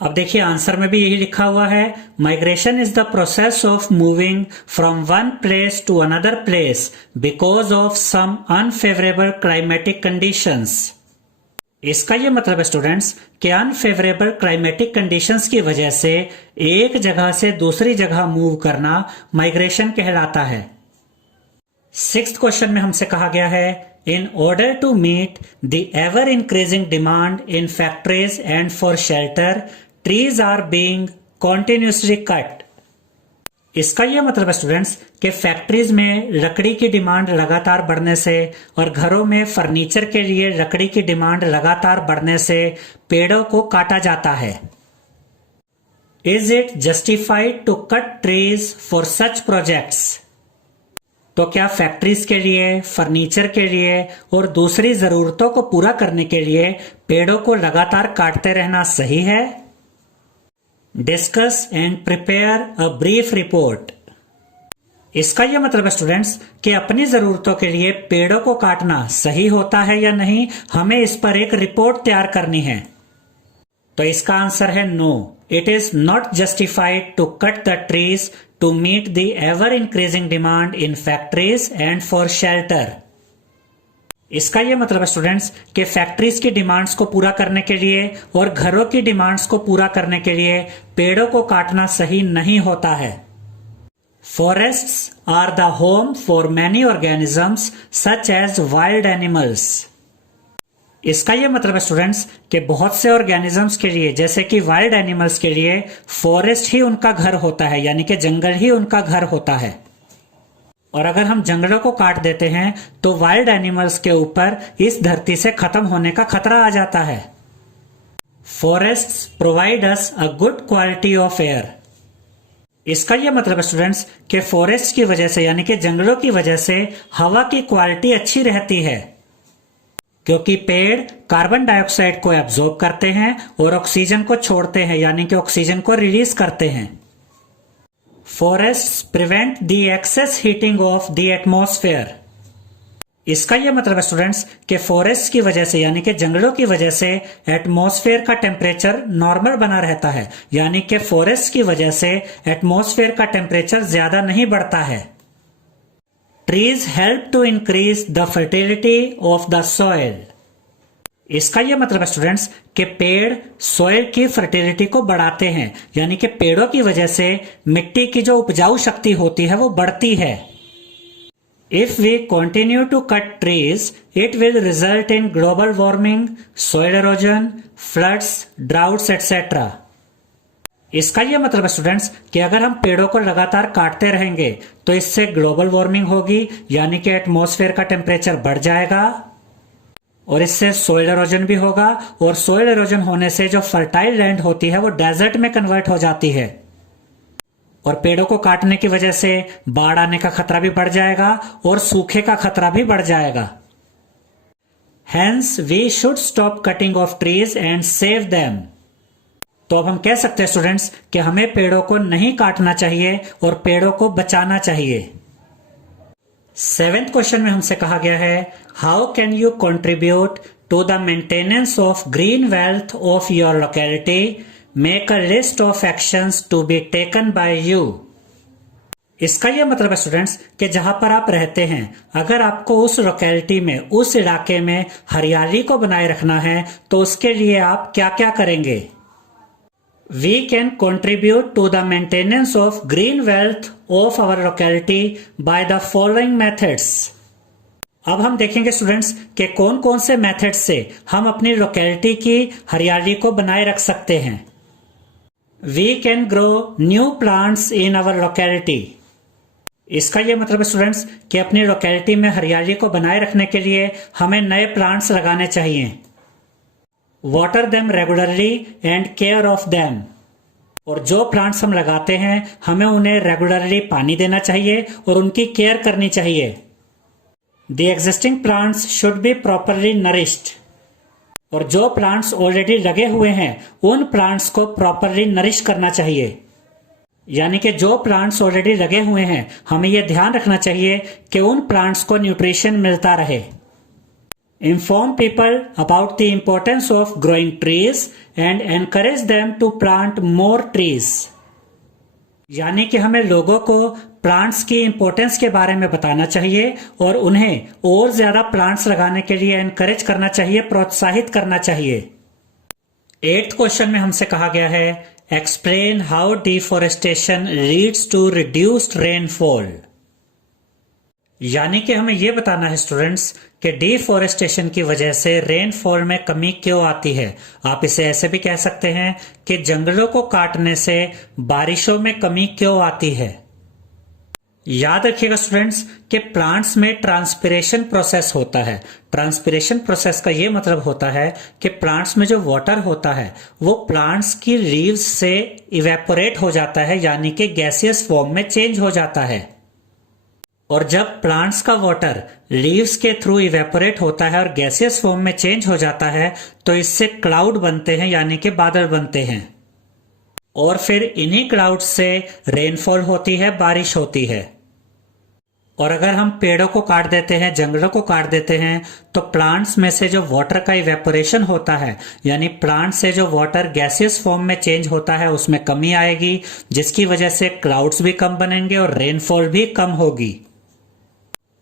अब देखिए आंसर में भी यही लिखा हुआ है, migration is the process of moving from one place to another place because of some unfavourable climatic conditions. इसका ये मतलब है स्टूडेंट्स कि अनफेवरेबल क्लाइमेटिक कंडीशंस की वजह से एक जगह से दूसरी जगह मूव करना माइग्रेशन कहलाता है। 6th क्वेश्चन में हमसे कहा गया है, in order to meet the ever increasing demand in factories and for shelter, trees are being continuously cut। इसका यह मतलब है स्टूडेंट्स कि फैक्ट्रीज में लकड़ी की डिमांड लगातार बढ़ने से और घरों में फर्नीचर के लिए लकड़ी की डिमांड लगातार बढ़ने से पेड़ों को काटा जाता है। Is it justified to cut trees for such projects? तो क्या फैक्ट्रीज के लिए, फर्नीचर के लिए और दूसरी जरूरतों को पूरा करने के लिए पेड़ों को लगातार काटते रहना सही है? Discuss and prepare a brief report. इसका यह मतलब है स्टूडेंट्स कि अपनी जरूरतों के लिए पेड़ों को काटना सही होता है या नहीं, हमें इस पर एक रिपोर्ट तैयार करनी है। तो इसका आंसर है no, it is not justified to cut the trees to meet the ever increasing demand in factories and for shelter। इसका यह मतलब है स्टूडेंट्स कि फैक्ट्रीज की डिमांड्स को पूरा करने के लिए और घरों की डिमांड्स को पूरा करने के लिए पेड़ों को काटना सही नहीं होता है। Forests are the home for many organisms such as wild animals। इसका यह मतलब है स्टूडेंट्स कि बहुत से ऑर्गेनिजम्स के लिए, जैसे कि वाइल्ड एनिमल्स के लिए, फॉरेस्ट ही उनका घर होता है, यानी कि जंगल ही उनका घर होता है। और अगर हम जंगलों को काट देते हैं तो वाइल्ड एनिमल्स के ऊपर इस धरती से खत्म होने का खतरा आ जाता है। Forests provide us a good quality of air. इसका यह मतलब है स्टूडेंट्स कि फॉरेस्ट की वजह से, यानी कि जंगलों की वजह से हवा की क्वालिटी अच्छी रहती है, क्योंकि पेड़ कार्बन डाइऑक्साइड को एब्जॉर्ब करते हैं और ऑक्सीजन को छोड़ते हैं, यानी कि ऑक्सीजन को रिलीज करते हैं। Forests prevent the excess heating of the atmosphere. इसका यह मतलब है स्टूडेंट्स कि फॉरेस्ट की वजह से, यानी कि जंगलों की वजह से एटमॉस्फेयर का टेम्परेचर नॉर्मल बना रहता है, यानी कि फॉरेस्ट की वजह से एटमॉस्फेयर का टेम्परेचर ज्यादा नहीं बढ़ता है। Trees help to increase the fertility of the soil। इसका यह मतलब है स्टूडेंट्स कि पेड़ सोयल की फर्टिलिटी को बढ़ाते हैं, यानी कि पेड़ों की वजह से मिट्टी की जो उपजाऊ शक्ति होती है वो बढ़ती है। If we continue to cut trees, it will result in global warming, soil erosion, floods, droughts, etc। इसका यह मतलब है स्टूडेंट्स कि अगर हम पेड़ों को लगातार काटते रहेंगे तो इससे ग्लोबल वार्मिंग होगी, यानी कि एटमॉस्फेयर का टेम्परेचर बढ़ जाएगा, और इससे सोइल एरोजन भी होगा, और सोइल एरोजन होने से जो फर्टाइल लैंड होती है वो डेजर्ट में कन्वर्ट हो जाती है, और पेड़ों को काटने की वजह से बाढ़ आने का खतरा भी बढ़ जाएगा और सूखे का खतरा भी बढ़ जाएगा। Hence, we should stop cutting of trees and save them। तो अब हम कह सकते हैं स्टूडेंट्स कि हमें पेड़ों को नहीं काटना चाहिए और पेड़ों को बचाना चाहिए। 7th क्वेश्चन में हमसे कहा गया है, how can you contribute to the maintenance of green wealth of your locality, make a list of actions to be taken by you. इसका यह मतलब है स्टूडेंट्स कि जहां पर आप रहते हैं, अगर आपको उस लोकेलिटी में, उस इलाके में हरियाली को बनाए रखना है तो उसके लिए आप क्या क्या करेंगे। We can contribute to the maintenance of green wealth of our locality by the following methods। अब हम देखेंगे स्टूडेंट्स कि कौन कौन से मेथड से हम अपनी लोकेलिटी की हरियाली को बनाए रख सकते हैं। We can grow new plants in our locality। इसका यह मतलब है स्टूडेंट्स कि अपनी लोकेलिटी में हरियाली को बनाए रखने के लिए हमें नए प्लांट्स लगाने चाहिए। Water them regularly and care of them. और जो प्लांट्स हम लगाते हैं हमें उन्हें रेगुलरली पानी देना चाहिए और उनकी केयर करनी चाहिए। The existing plants should be properly nourished. और जो प्लांट्स ऑलरेडी लगे हुए हैं उन प्लांट्स को प्रॉपरली नरिश करना चाहिए। यानी कि जो प्लांट्स ऑलरेडी लगे हुए हैं हमें यह ध्यान रखना चाहिए कि उन प्लांट्स को न्यूट्रिशन मिलता रहे। Inform people about the importance of growing trees and encourage them to plant more trees। यानी कि हमें लोगों को प्लांट्स की इंपॉर्टेंस के बारे में बताना चाहिए और उन्हें और ज्यादा प्लांट्स लगाने के लिए एनकरेज करना चाहिए, प्रोत्साहित करना चाहिए। 8th क्वेश्चन में हमसे कहा गया है explain how deforestation leads to reduced rainfall. यानी कि हमें यह बताना है स्टूडेंट्स कि डिफॉरेस्टेशन की वजह से रेनफॉल में कमी क्यों आती है। आप इसे ऐसे भी कह सकते हैं कि जंगलों को काटने से बारिशों में कमी क्यों आती है। याद रखिएगा स्टूडेंट्स कि प्लांट्स में ट्रांसपिरेशन प्रोसेस होता है। ट्रांसपिरेशन प्रोसेस का यह मतलब होता है कि प्लांट्स में जो वाटर होता है वो प्लांट्स की लीव्स से इवेपोरेट हो जाता है, यानी कि गैसियस फॉर्म में चेंज हो जाता है। और जब प्लांट्स का वाटर लीव्स के थ्रू इवेपोरेट होता है और गैसियस फॉर्म में चेंज हो जाता है तो इससे क्लाउड बनते हैं, यानी कि बादल बनते हैं। और फिर इन्हीं क्लाउड से रेनफॉल होती है, बारिश होती है। और अगर हम पेड़ों को काट देते हैं, जंगलों को काट देते हैं तो प्लांट्स में से जो वाटर का इवेपोरेशन होता है, यानी प्लांट से जो वाटर गैसियस फॉर्म में चेंज होता है उसमें कमी आएगी, जिसकी वजह से क्लाउड्स भी कम बनेंगे और रेनफॉल भी कम होगी।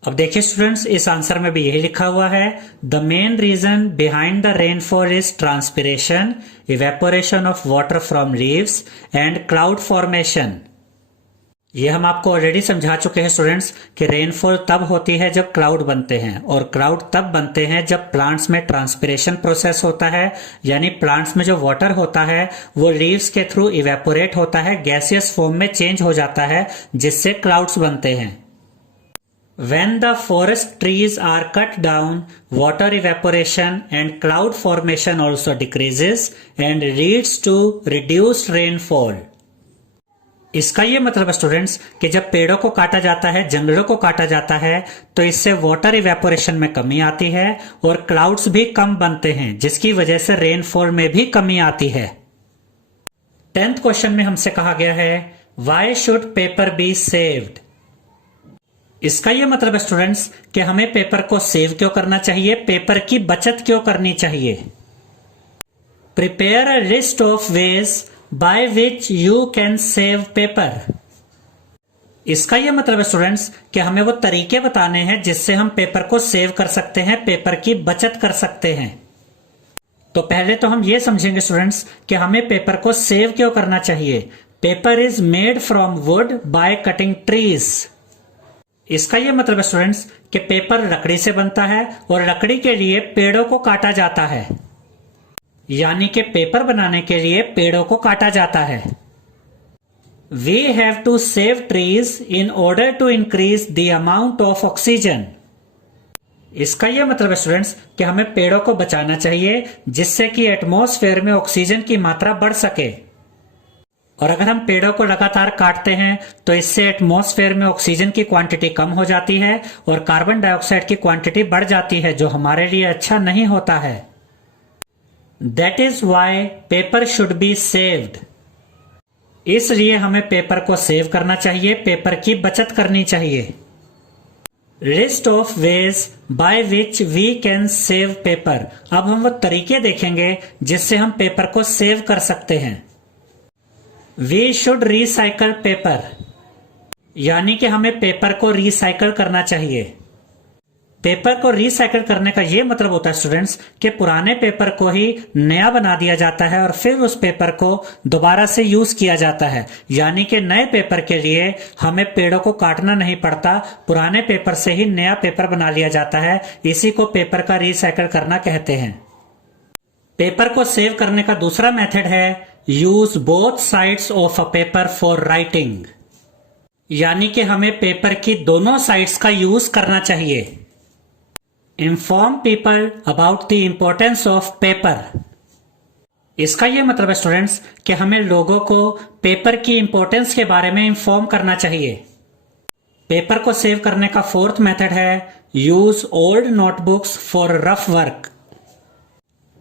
अब देखिए स्टूडेंट्स, इस आंसर में भी यही लिखा हुआ है the main reason behind the rainfall is transpiration, evaporation of water from leaves and cloud formation. ये हम आपको ऑलरेडी समझा चुके हैं स्टूडेंट्स कि रेनफॉल तब होती है जब क्लाउड बनते हैं, और क्लाउड तब बनते हैं जब प्लांट्स में ट्रांसपिरेशन प्रोसेस होता है, यानी प्लांट्स में जो वाटर होता है वो लीव्स के थ्रू इवेपोरेट होता है, गैसियस फॉर्म में चेंज हो जाता है, जिससे क्लाउड्स बनते हैं। When the forest trees are cut down, water evaporation and cloud formation also decreases and leads to reduced rainfall। इसका ये मतलब है स्टूडेंट्स कि जब पेड़ों को काटा जाता है, जंगलों को काटा जाता है तो इससे वाटर इवेपोरेशन में कमी आती है और क्लाउड्स भी कम बनते हैं, जिसकी वजह से रेनफॉल में भी कमी आती है। 10th क्वेश्चन में हमसे कहा गया है Why should paper be saved? इसका यह मतलब है स्टूडेंट्स कि हमें पेपर को सेव क्यों करना चाहिए, पेपर की बचत क्यों करनी चाहिए। Prepare a list of ways by which you can save paper. इसका यह मतलब है स्टूडेंट्स कि हमें वो तरीके बताने हैं जिससे हम पेपर को सेव कर सकते हैं, पेपर की बचत कर सकते हैं। तो पहले तो हम ये समझेंगे स्टूडेंट्स कि हमें पेपर को सेव क्यों करना चाहिए। Paper is made from would by cutting trees. इसका यह मतलब है स्टूडेंट्स कि पेपर लकड़ी से बनता है और लकड़ी के लिए पेड़ों को काटा जाता है, यानी कि पेपर बनाने के लिए पेड़ों को काटा जाता है। We have to save trees in order to increase the amount of oxygen. इसका यह मतलब है स्टूडेंट्स कि हमें पेड़ों को बचाना चाहिए जिससे कि एटमॉस्फेयर में ऑक्सीजन की मात्रा बढ़ सके। और अगर हम पेड़ों को लगातार काटते हैं तो इससे एटमॉस्फेयर में ऑक्सीजन की क्वांटिटी कम हो जाती है और कार्बन डाइऑक्साइड की क्वांटिटी बढ़ जाती है, जो हमारे लिए अच्छा नहीं होता है। That is why paper should be saved. इसलिए हमें पेपर को सेव करना चाहिए, पेपर की बचत करनी चाहिए। List of ways by which we can save paper. अब हम वो तरीके देखेंगे जिससे हम पेपर को सेव कर सकते हैं। वी शुड रिसाइकल पेपर, यानी कि हमें पेपर को रिसाइकल करना चाहिए। पेपर को रिसाइकल करने का यह मतलब होता है स्टूडेंट्स कि पुराने पेपर को ही नया बना दिया जाता है और फिर उस पेपर को दोबारा से यूज किया जाता है, यानी कि नए पेपर के लिए हमें पेड़ों को काटना नहीं पड़ता, पुराने पेपर से ही नया पेपर बना लिया जाता है। इसी को पेपर का रिसाइकल करना कहते हैं। पेपर को सेव करने का दूसरा मेथड है use both sides of a paper for writing, यानी कि हमें पेपर की दोनों साइड्स का यूज करना चाहिए। Inform people about the importance of paper. इसका यह मतलब है स्टूडेंट्स कि हमें लोगों को पेपर की इंपॉर्टेंस के बारे में इन्फॉर्म करना चाहिए। पेपर को सेव करने का 4th मेथड है use old notebooks for rough work.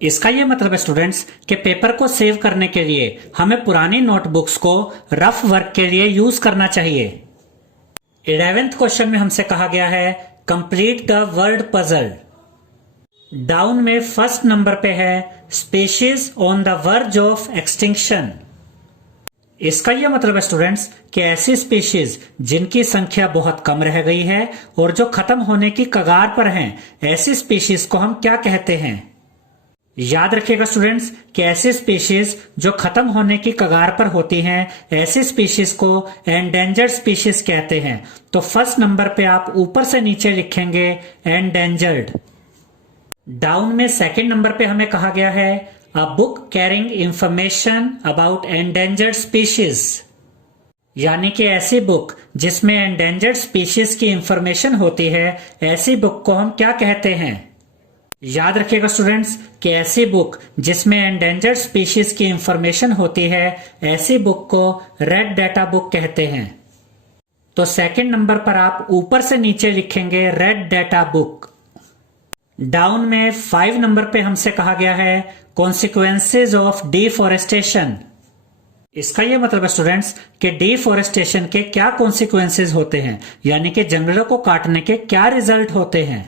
इसका यह मतलब है स्टूडेंट्स कि पेपर को सेव करने के लिए हमें पुरानी नोटबुक्स को रफ वर्क के लिए यूज करना चाहिए। 11th क्वेश्चन में हमसे कहा गया है complete the word puzzle. Down में फर्स्ट नंबर पे है species on the verge of extinction. इसका यह मतलब है स्टूडेंट्स कि ऐसी स्पीशीज जिनकी संख्या बहुत कम रह गई है और जो खत्म होने की कगार पर हैं, ऐसी स्पीशीज को हम क्या कहते हैं। याद रखिएगा स्टूडेंट्स कि ऐसी स्पीशीज जो खत्म होने की कगार पर होती हैं, ऐसी स्पीशीज को एंडेंजर्ड स्पीशीज कहते हैं। तो फर्स्ट नंबर पे आप ऊपर से नीचे लिखेंगे एंडेंजर्ड। डाउन में सेकंड नंबर पे हमें कहा गया है a book carrying information about endangered species, यानी कि ऐसी बुक जिसमें एंडेंजर्ड स्पीशीज की इंफॉर्मेशन होती है, ऐसी बुक को हम क्या कहते हैं। याद रखिएगा स्टूडेंट्स कि ऐसी बुक जिसमें एंडेंजर्ड स्पीशीज की इंफॉर्मेशन होती है, ऐसी बुक को रेड डाटा बुक कहते हैं। तो सेकंड नंबर पर आप ऊपर से नीचे लिखेंगे रेड डाटा बुक। डाउन में 5 नंबर पे हमसे कहा गया है कॉन्सिक्वेंसेज ऑफ डिफॉरेस्टेशन। इसका यह मतलब है स्टूडेंट्स कि डिफॉरेस्टेशन के क्या कॉन्सिक्वेंसेज होते हैं, यानी कि जंगलों को काटने के क्या रिजल्ट होते हैं।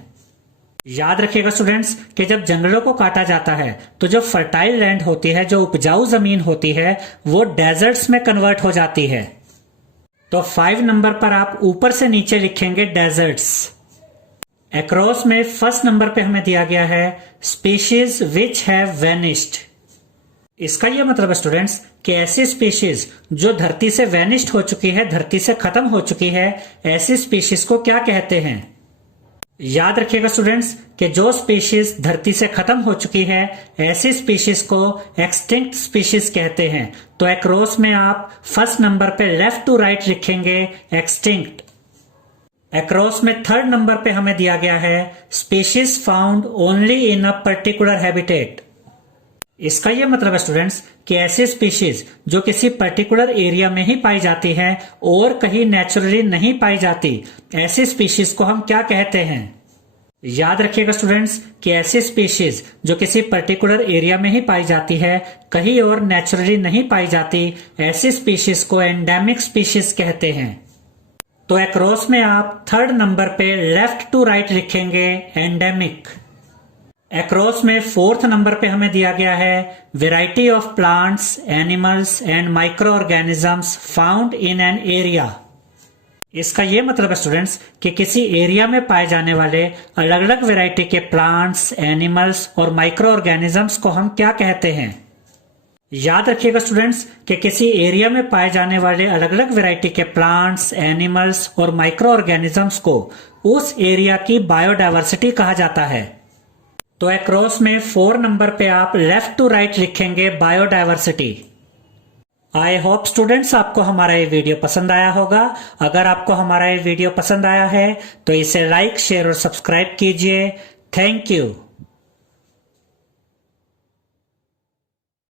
याद रखिएगा स्टूडेंट्स कि जब जंगलों को काटा जाता है तो जो फर्टाइल लैंड होती है, जो उपजाऊ जमीन होती है, वो डेजर्ट्स में कन्वर्ट हो जाती है। तो 5 नंबर पर आप ऊपर से नीचे लिखेंगे डेजर्ट्स। अक्रॉस में फर्स्ट नंबर पे हमें दिया गया है स्पीशीज विच हैव वैनिश्ड। इसका यह मतलब है स्टूडेंट्स कि ऐसी स्पीशीज जो धरती से वैनिश्ड हो चुकी है, धरती से खत्म हो चुकी है, ऐसी स्पीशीज को क्या कहते हैं। याद रखिएगा स्टूडेंट्स कि जो स्पीशीज धरती से खत्म हो चुकी है, ऐसी स्पीशीज को एक्सटिंक्ट स्पीशीज कहते हैं। तो अक्रॉस में आप फर्स्ट नंबर पे लेफ्ट टू राइट लिखेंगे एक्सटिंक्ट। अक्रॉस में थर्ड नंबर पे हमें दिया गया है species found only in a particular habitat. इसका यह मतलब है स्टूडेंट्स कि ऐसी स्पीशीज जो किसी पर्टिकुलर एरिया में ही पाई जाती हैं और कहीं नेचुरली नहीं पाई जाती, ऐसी स्पीशीज को हम क्या कहते हैं। याद रखिएगा स्टूडेंट्स कि ऐसी स्पीशीज जो किसी पर्टिकुलर एरिया में ही पाई जाती है, कहीं और नेचुरली नहीं पाई जाती, ऐसी स्पीशीज को एंडेमिक स्पीशीज कहते हैं। तो अक्रॉस में आप थर्ड नंबर पे लेफ्ट टू राइट लिखेंगे एंडेमिक। अक्रॉस में फोर्थ नंबर पे हमें दिया गया है variety of plants, animals and micro organisms found in an area. इसका यह मतलब है स्टूडेंट्स कि किसी एरिया में पाए जाने वाले अलग अलग वेराइटी के प्लांट्स, एनिमल्स और माइक्रो ऑर्गेनिजम्स को हम क्या कहते हैं। याद रखिएगा स्टूडेंट्स कि किसी एरिया में पाए जाने वाले अलग अलग वैरायटी के प्लांट्स, एनिमल्स और माइक्रो ऑर्गेनिजम्स को उस एरिया की बायोडायवर्सिटी कहा जाता है। तो अक्रॉस में 4 नंबर पे आप लेफ्ट टू राइट लिखेंगे बायोडायवर्सिटी। आई होप स्टूडेंट्स आपको हमारा ये वीडियो पसंद आया होगा। अगर आपको हमारा ये वीडियो पसंद आया है तो इसे लाइक, शेयर और सब्सक्राइब कीजिए। Thank you.